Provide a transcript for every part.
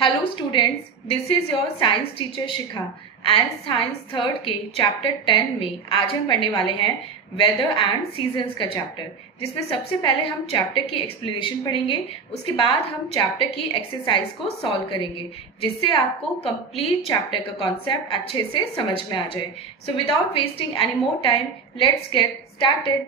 Hello students, this is your science teacher Shikha and science third के chapter 10 में आज हम पढ़ने वाले हैं वेदर एंड सीजन्स का चैप्टर, जिसमें सबसे पहले हम चैप्टर की एक्सप्लेनेशन पढ़ेंगे। उसके बाद हम चैप्टर की एक्सरसाइज को सॉल्व करेंगे, जिससे आपको कंप्लीट चैप्टर का कॉन्सेप्ट अच्छे से समझ में आ जाए। So without wasting any more time, let's get started.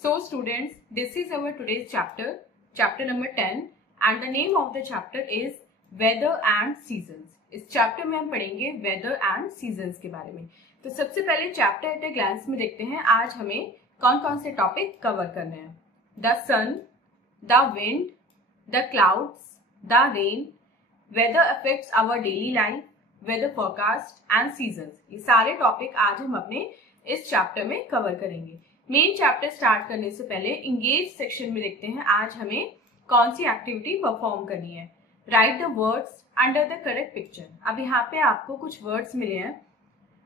So students, this is our today's chapter number 10 and the name of the chapter is weather and seasons. इस चैप्टर में हम पढ़ेंगे वेदर एंड सीजन्स के बारे में। तो सबसे पहले चैप्टर एट ए ग्लांस में देखते हैं आज हमें कौन कौन से टॉपिक कवर करने हैं। The sun, the wind, the clouds, the rain, weather affects our daily life, weather forecast and seasons. ये सारे टॉपिक आज हम अपने इस चैप्टर में कवर करेंगे। मेन चैप्टर स्टार्ट करने से पहले इंगेज सेक्शन में देखते हैं आज हमें कौन सी एक्टिविटी परफॉर्म करनी है। Right the words under the correct picture. अब यहाँ पे आपको कुछ वर्ड्स मिले हैं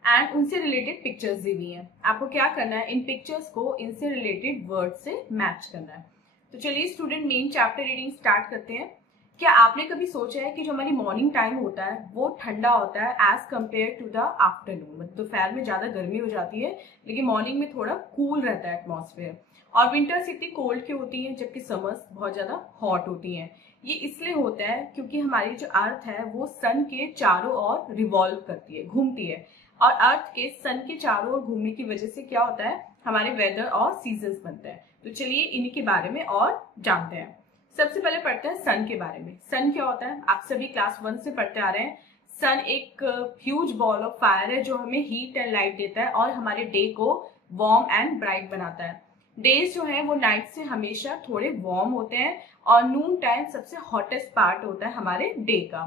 एंड उनसे रिलेटेड पिक्चर्स दी हुई हैं। आपको क्या करना है, इन पिक्चर्स को इनसे रिलेटेड वर्ड से मैच करना है। तो चलिए student, main chapter reading start करते हैं। क्या आपने कभी सोचा है कि जो हमारी मॉर्निंग टाइम होता है वो ठंडा होता है as compare to the afternoon. मतलब दोपहर में ज्यादा गर्मी हो जाती है लेकिन मॉर्निंग में थोड़ा कूल रहता है एटमॉस्फेयर। और विंटर्स इतनी कोल्ड क्यों होती हैं जबकि समर्स बहुत ज्यादा हॉट होती हैं? ये इसलिए होता है क्योंकि हमारी जो अर्थ है वो सन के चारों ओर रिवॉल्व करती है, घूमती है। और अर्थ के सन के चारों ओर घूमने की वजह से क्या होता है, हमारे वेदर और सीजन्स बनते हैं। तो चलिए इन्हीं के बारे में और जानते हैं। सबसे पहले पढ़ते हैं सन के बारे में। सन क्या होता है, आप सभी क्लास 1 से पढ़ते आ रहे हैं। सन एक ह्यूज बॉल ऑफ फायर है जो हमें हीट एंड लाइट देता है और हमारे डे को वार्म एंड ब्राइट बनाता है। डेज जो है वो नाइट से हमेशा थोड़े वार्म होते हैं और नून टाइम सबसे हॉटेस्ट पार्ट होता है हमारे डे का।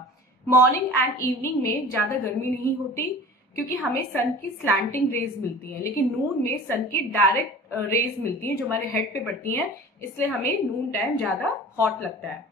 मॉर्निंग एंड इवनिंग में ज्यादा गर्मी नहीं होती क्योंकि हमें सन की स्लैंटिंग रेज मिलती है, लेकिन नून में सन की डायरेक्ट रेज मिलती है जो हमारे हेड पे पड़ती हैं, इसलिए हमें नून टाइम ज्यादा हॉट लगता है।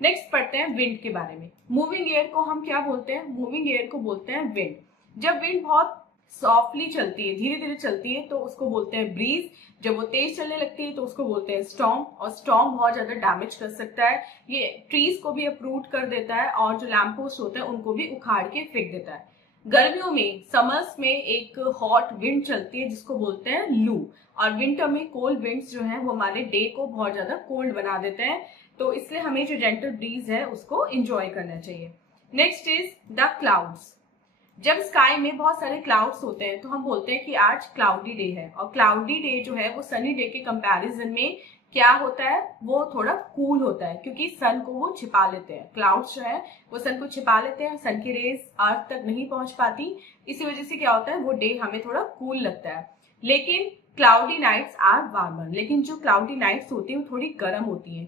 नेक्स्ट पढ़ते हैं विंड के बारे में। मूविंग एयर को हम क्या बोलते हैं? मूविंग एयर को बोलते हैं विंड। जब विंड बहुत सॉफ्टली चलती है, धीरे धीरे चलती है, तो उसको बोलते हैं ब्रीज। जब वो तेज चलने लगती है तो उसको बोलते हैं स्टॉर्म। और स्टॉर्म बहुत ज्यादा डैमेज कर सकता है, ये ट्रीज को भी अपरूट कर देता है और जो लैंप पोस्ट होते हैं उनको भी उखाड़ के फेंक देता है। गर्मियों में, समर्स में एक हॉट विंड चलती है जिसको बोलते हैं लू। और विंटर में कोल्ड विंड्स जो है वो हमारे डे को बहुत ज्यादा कोल्ड बना देते हैं, तो इसलिए हमें जो जेंटल ब्रीज है उसको एंजॉय करना चाहिए। Next is the clouds. जब स्काई में बहुत सारे क्लाउड्स होते हैं तो हम बोलते हैं कि आज क्लाउडी डे है। और क्लाउडी डे जो है वो सनी डे के कंपैरिजन में क्या होता है, वो थोड़ा कूल होता है क्योंकि सन को वो छिपा लेते हैं। क्लाउड्स जो है वो सन को छिपा लेते हैं, सन की रेज अर्थ तक नहीं पहुंच पाती। इसी वजह से क्या होता है, वो डे हमें थोड़ा कूल लगता है। लेकिन क्लाउडी नाइट्स आर वार्मर। लेकिन जो क्लाउडी नाइट्स होती है वो थोड़ी गर्म होती है।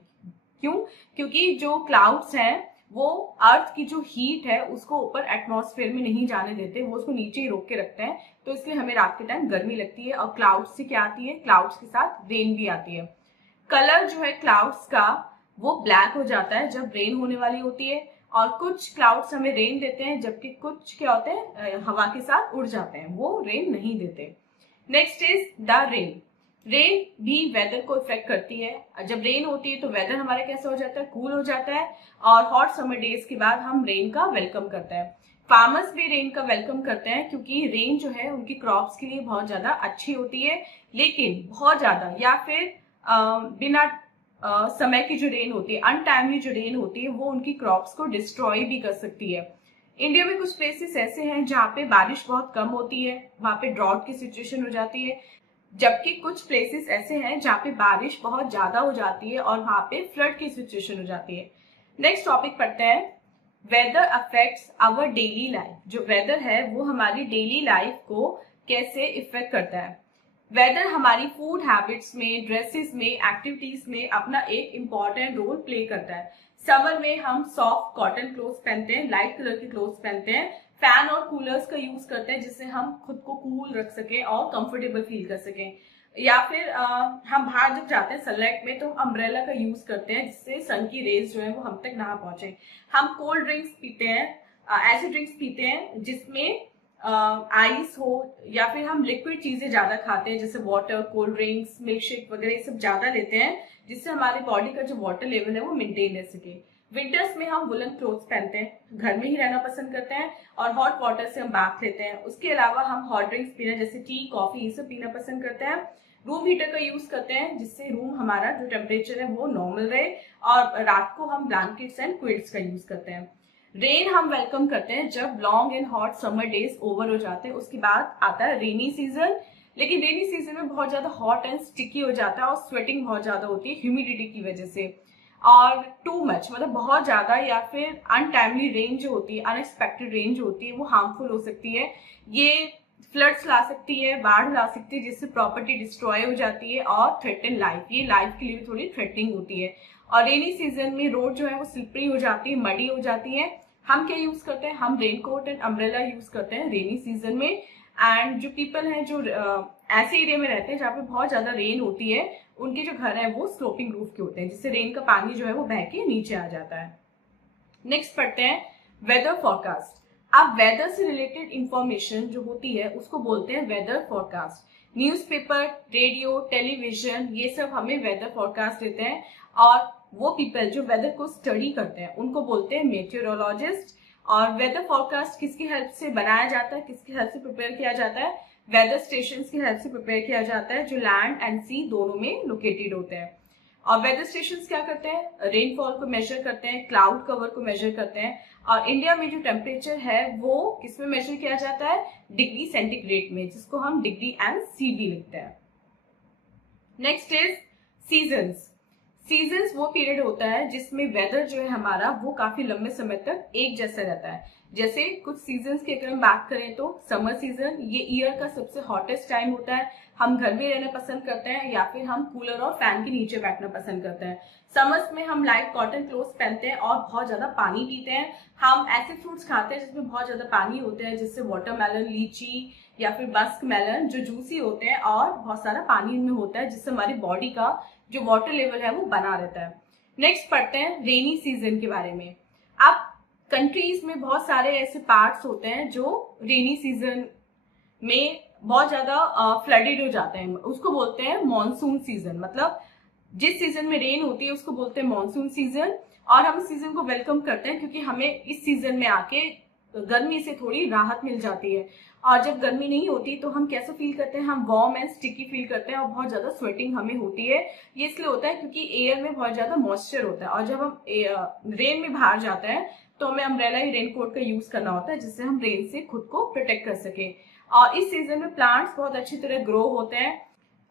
क्यों? क्योंकि जो क्लाउड्स हैं वो अर्थ की जो हीट है उसको ऊपर एटमॉस्फेयर में नहीं जाने देते, वो उसको नीचे ही रोक के रखते हैं। तो इसलिए हमें रात के टाइम गर्मी लगती है। और क्लाउड्स से क्या आती है, क्लाउड्स के साथ रेन भी आती है। कलर जो है क्लाउड्स का वो ब्लैक हो जाता है जब रेन होने वाली होती है। और कुछ क्लाउड्स हमें रेन देते हैं जबकि कुछ क्या होते हैं, हवा के साथ उड़ जाते हैं, वो रेन नहीं देते। Next is the rain. Rain भी वेदर को इफेक्ट करती है। जब रेन होती है तो वेदर हमारा कैसा हो जाता है, कूल हो जाता है। और हॉट समर डेज के बाद हम रेन का वेलकम करते हैं। फार्मर्स भी रेन का वेलकम करते हैं क्योंकि रेन जो है उनकी क्रॉप्स के लिए बहुत ज्यादा अच्छी होती है। लेकिन बहुत ज्यादा या फिर बिना समय की जो रेन होती है, अनटाइमली जो रेन होती है, वो उनकी क्रॉप्स को डिस्ट्रॉय भी कर सकती है। इंडिया में कुछ प्लेसेस ऐसे हैं जहाँ पे बारिश बहुत कम होती है, वहां पे ड्रॉट की सिचुएशन हो जाती है। जबकि कुछ प्लेसेस ऐसे हैं जहाँ पे बारिश बहुत ज्यादा हो जाती है और वहां पे फ्लड की सिचुएशन हो जाती है। नेक्स्ट टॉपिक पढ़ते हैं, weather affects our daily life. जो वेदर है वो हमारी डेली लाइफ को कैसे इफेक्ट करता है। वेदर हमारी फूड हैबिट्स में, ड्रेसेस में, एक्टिविटीज में अपना एक इम्पॉर्टेंट रोल प्ले करता है। समर में हम सॉफ्ट कॉटन क्लोथ्स पहनते हैं, लाइट कलर के क्लोथ्स पहनते हैं, फैन और कूलर्स का यूज करते हैं जिससे हम खुद को कूल रख सकें और कंफर्टेबल फील कर सकें। या फिर हम बाहर जब जाते हैं सनलाइट में तो अम्ब्रेला का यूज करते हैं जिससे सन की रेज जो है वो हम तक ना पहुंचे। हम कोल्ड ड्रिंक्स पीते हैं, ऐसे ड्रिंक्स पीते हैं जिसमें आइस हो, या फिर हम लिक्विड चीजें ज्यादा खाते हैं जैसे water, cold drinks, milk shake वगैरह, ये सब ज्यादा लेते हैं जिससे हमारे बॉडी का जो वाटर लेवल है वो मेंटेन रह सके। विंटर्स में हम वुलन क्लोथ्स पहनते हैं, घर में ही रहना पसंद करते हैं और हॉट वाटर से हम बाथ लेते हैं। उसके अलावा हम हॉट ड्रिंक्स पीना जैसे टी, कॉफी, ये सब पीना पसंद करते हैं। रूम हीटर का यूज करते हैं जिससे रूम हमारा जो टेम्परेचर है वो नॉर्मल रहे, और रात को हम ब्लैंकेट्स एंड क्विल्ट्स का यूज करते हैं। रेन हम वेलकम करते हैं जब long and hot summer days over हो जाते हैं। उसके बाद आता है रेनी सीजन, लेकिन रेनी सीजन में बहुत ज्यादा हॉट एंड स्टिकी हो जाता है और स्वेटिंग बहुत ज्यादा होती है ह्यूमिडिटी की वजह से, और टू मच मतलब बहुत ज्यादा या फिर अनटाइमली रेन जो होती है, अनएक्सपेक्टेड रेन जो होती है वो हार्मफुल हो सकती है। ये फ्लड्स ला सकती है, बाढ़ ला सकती है, जिससे प्रॉपर्टी डिस्ट्रॉय हो जाती है और थ्रेटन लाइफ, ये लाइफ के लिए भी थोड़ी थ्रेटनिंग होती है। और रेनी सीजन में रोड जो है वो स्लिपरी हो जाती है, मडी हो जाती है। हम क्या यूज करते हैं, हम रेनकोट एंड अम्ब्रेला यूज करते हैं रेनी सीजन में। एंड जो पीपल हैं जो ऐसे एरिया में रहते हैं जहाँ पे बहुत ज्यादा रेन होती है, उनके जो घर है वो स्लोपिंग रूफ के होते हैं, जिससे रेन का पानी जो है वो बह के नीचे आ जाता है। नेक्स्ट पढ़ते हैं वेदर फॉरकास्ट। अब वेदर से रिलेटेड इंफॉर्मेशन जो होती है उसको बोलते हैं weather forecast. Newspaper, radio, television, ये सब हमें वेदर फॉरकास्ट देते हैं, और वो पीपल जो वेदर को स्टडी करते हैं उनको बोलते हैं मेटेरोलॉजिस्ट। और वेदर फॉरकास्ट किसकी हेल्प से बनाया जाता है, किसकी हेल्प से प्रिपेयर किया जाता है, वेदर स्टेशन की हेल्प से प्रिपेयर किया जाता है जो लैंड एंड सी दोनों में लोकेटेड होते हैं। और वेदर स्टेशन क्या करते हैं, रेनफॉल को मेजर करते हैं, क्लाउड कवर को मेजर करते हैं। और इंडिया में जो टेम्परेचर है वो किसमें मेजर किया जाता है, डिग्री सेंटीग्रेड में, जिसको हम डिग्री एंड सी भी लिखते हैं। Next is seasons. सीजन्स वो पीरियड होता है जिसमें वेदर जो है हमारा वो काफी लंबे समय तक एक जैसा रहता है। जैसे कुछ सीजन्स की अगर हम बात करें तो समर सीजन, ये ईयर का सबसे हॉटेस्ट टाइम होता है। हम घर में रहना पसंद करते हैं या फिर हम कूलर और फैन के नीचे बैठना पसंद करते हैं। समर्स में हम लाइट कॉटन क्लोथ्स पहनते हैं और बहुत ज्यादा पानी पीते हैं। हम ऐसे फ्रूट्स खाते हैं जिसमें बहुत ज्यादा पानी होता है, जैसे वाटरमेलन, लीची या फिर बस्क मेलन, जो जूसी होते हैं और बहुत सारा पानी इनमें होता है, जिससे हमारी बॉडी का जो वाटर लेवल है वो बना रहता है। नेक्स्ट पढ़ते हैं रेनी सीजन के बारे में। अब कंट्रीज में बहुत सारे ऐसे पार्ट्स होते हैं जो रेनी सीजन में बहुत ज्यादा फ्लडेड हो जाते हैं, उसको बोलते हैं मॉनसून सीजन। मतलब जिस सीजन में रेन होती है उसको बोलते हैं मॉनसून सीजन। और हम इस सीजन को वेलकम करते हैं क्योंकि हमें इस सीजन में आके गर्मी से थोड़ी राहत मिल जाती है। और जब गर्मी नहीं होती तो हम कैसे फील करते हैं, हम वार्म एंड स्टिकी फील करते हैं और बहुत ज्यादा स्वेटिंग हमें होती है। ये इसलिए होता है क्योंकि एयर में बहुत ज्यादा मॉइस्चर होता है, और जब हम रेन में बाहर जाते हैं तो हमें अम्ब्रेला या रेनकोट का यूज करना होता है, जिससे हम रेन से खुद को प्रोटेक्ट कर सके। और इस सीजन में प्लांट्स बहुत अच्छी तरह ग्रो होते हैं,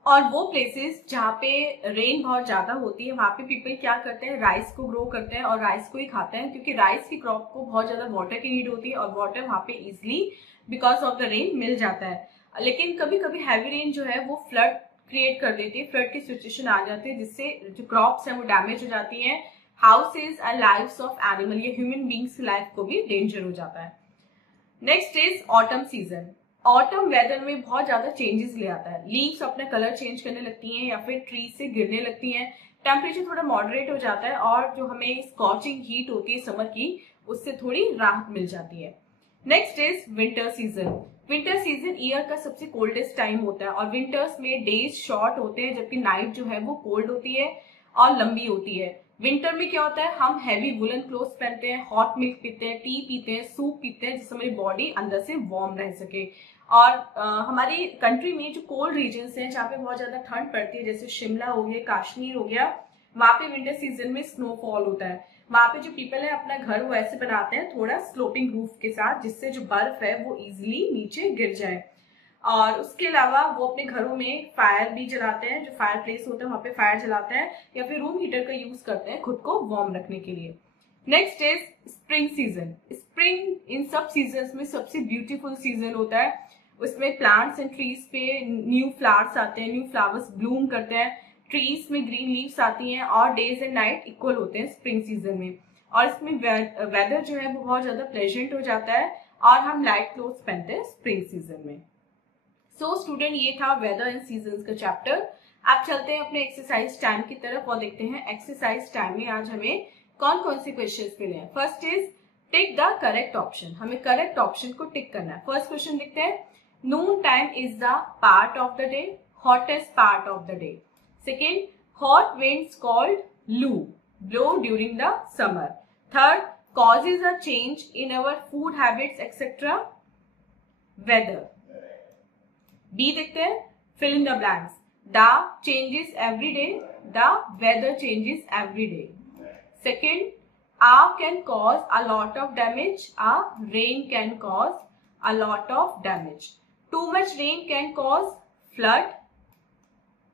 और वो प्लेसेस जहाँ पे रेन बहुत ज्यादा होती है वहां पे पीपल क्या करते हैं, राइस को ग्रो करते हैं और राइस को ही खाते हैं, क्योंकि राइस की क्रॉप को बहुत ज्यादा वाटर की नीड होती है और वाटर वहां पे easily because of the rain मिल जाता है। लेकिन कभी कभी हैवी रेन जो है वो फ्लड क्रिएट कर देती है, फ्लड की सिचुएशन आ जाती है, जिससे जो क्रॉप्स हैं वो डैमेज हो जाती हैं, houses and lives of animal या ह्यूमन बींग्स की लाइफ को भी डेंजर हो जाता है। Next is autumn season. Autumn weather में बहुत ज्यादा चेंजेस ले आता है, लीव्स अपना कलर चेंज करने लगती हैं या फिर ट्री से गिरने लगती हैं, टेम्परेचर थोड़ा मॉडरेट हो जाता है, और जो हमें स्कॉचिंग हीट होती है समर की उससे थोड़ी राहत मिल जाती है। Next is winter season. Winter season year का सबसे कोल्डेस्ट टाइम होता है, और विंटर्स में डेज शॉर्ट होते हैं जबकि नाइट जो है वो कोल्ड होती है और लंबी होती है। विंटर में क्या होता है, हम हैवी वुलन क्लोथ्स पहनते हैं, हॉट मिल्क पीते हैं, टी पीते हैं, सूप पीते हैं, जिससे हमारी बॉडी अंदर से वार्म रह सके। और हमारी कंट्री में जो कोल्ड रीजन्स हैं जहाँ पे बहुत ज्यादा ठंड पड़ती है, जैसे शिमला हो गया, कश्मीर हो गया, वहां पे विंटर सीजन में स्नोफॉल होता है। वहां पे जो पीपल है अपना घर वो ऐसे बनाते हैं थोड़ा स्लोपिंग रूफ के साथ, जिससे जो बर्फ है वो इजिली नीचे गिर जाए। और उसके अलावा वो अपने घरों में फायर भी जलाते हैं, जो फायर प्लेस होता है वहां पे फायर जलाते हैं, या फिर रूम हीटर का यूज करते हैं खुद को वार्म रखने के लिए। Next is spring season. Spring in सब सीजन में सबसे ब्यूटीफुल सीजन होता है। उसमें प्लांट्स एंड ट्रीज पे न्यू फ्लावर्स आते हैं, न्यू फ्लावर्स ब्लूम करते हैं, ट्रीज में ग्रीन लीव्स आती हैं, और डेज एंड नाइट इक्वल होते हैं स्प्रिंग सीजन में। और इसमें वेदर जो है वो बहुत ज्यादा प्लेजेंट हो जाता है, और हम लाइट क्लोथ्स पहनते हैं स्प्रिंग सीजन में। सो स्टूडेंट, ये था वेदर एंड सीजन्स का चैप्टर। अब चलते हैं अपने एक्सरसाइज टाइम की तरफ और देखते हैं एक्सरसाइज टाइम में आज हमें कौन कौन से क्वेश्चंस मिले हैं। First is tick the correct option. हमें करेक्ट ऑप्शन को टिक करना है। फर्स्ट क्वेश्चन देखते हैं, नून time is the part of the day, hottest part of the day. Second, hot winds called लू, blow during the summer. Third, causes a change in our food habits, etc. Weather. B देखते हैं, fill in the blanks. The changes every day. The weather changes every day. Second, a can cause a lot of damage. A rain can cause a lot of damage. Too much rain can cause flood.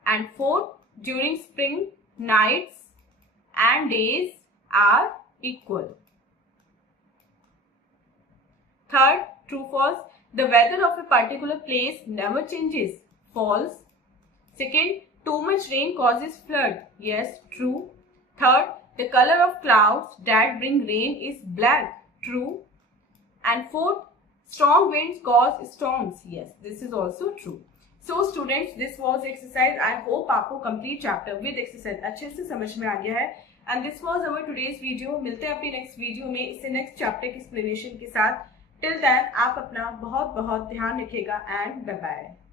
And fourth, during spring, nights and days are equal. Third, true false. The weather of a particular place never changes. False. Second, too much rain causes flood. Yes, true. Third, the color of clouds that bring rain is black. True. And fourth, strong winds cause storms. Yes, this is also true. So students, this was exercise. I hope आपको complete chapter with exercise अच्छे से समझ में आ गया है. And this was our today's video. मिलते हैं अपनी next video में इससे next chapter की explanation के साथ. Till then, आप अपना बहुत बहुत ध्यान रखिएगा and bye bye.